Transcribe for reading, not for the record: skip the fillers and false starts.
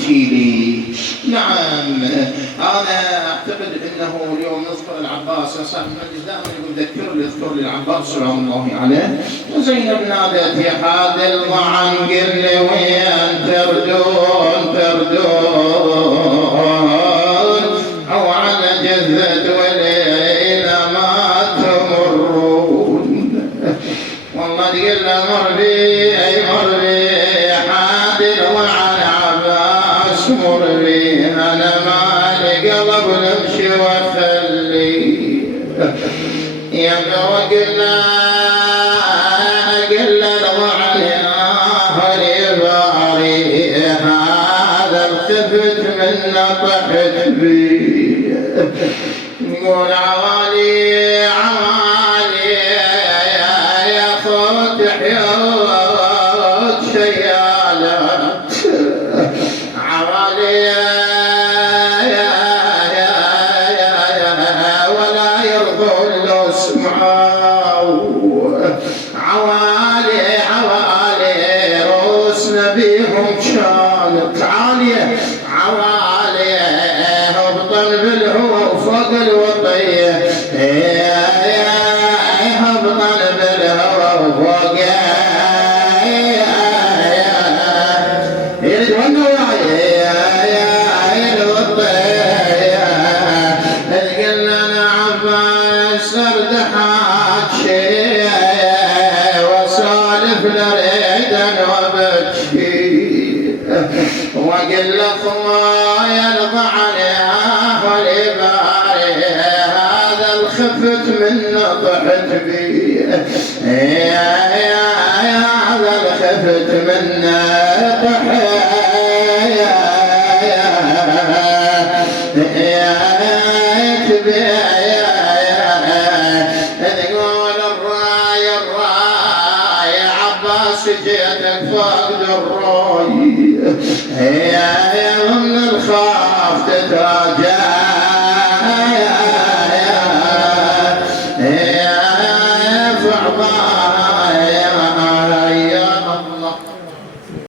احكي لي. نعم أنا أعتقد أنه اليوم نذكر العباس، صاحب المجلس دائما يقول اذكر لي العباس سلام الله عليه. وزينب نادت يا حاد المعن قل لي وين تردون أو على جذة وليلة ما تمرون. والله تقول له مر بي حاد المعن عباس مر بي، أنا مالي قلب نمشي وخلي يا قلنا المعن يا باري هذا التفت من طحت بي. نقول عوالي يا صوت حيوت شيالات عوالي ولا يرضون لو سمعوا عوالي روس نبيهم كانت عالية عوالي هبطا بالهوى وفوق الوطية هبطا بالهوى وفوق يريدون الوطية. قلنا انا عباس اردحات شيء وسالف لريدا وبكي وقل لكم يرضى عليها ولباري هذا الخفت من طحت بي هذا الخفت من طحت بي. تقول الراي عباس جيتك فوق الراي من الخاف تتراجع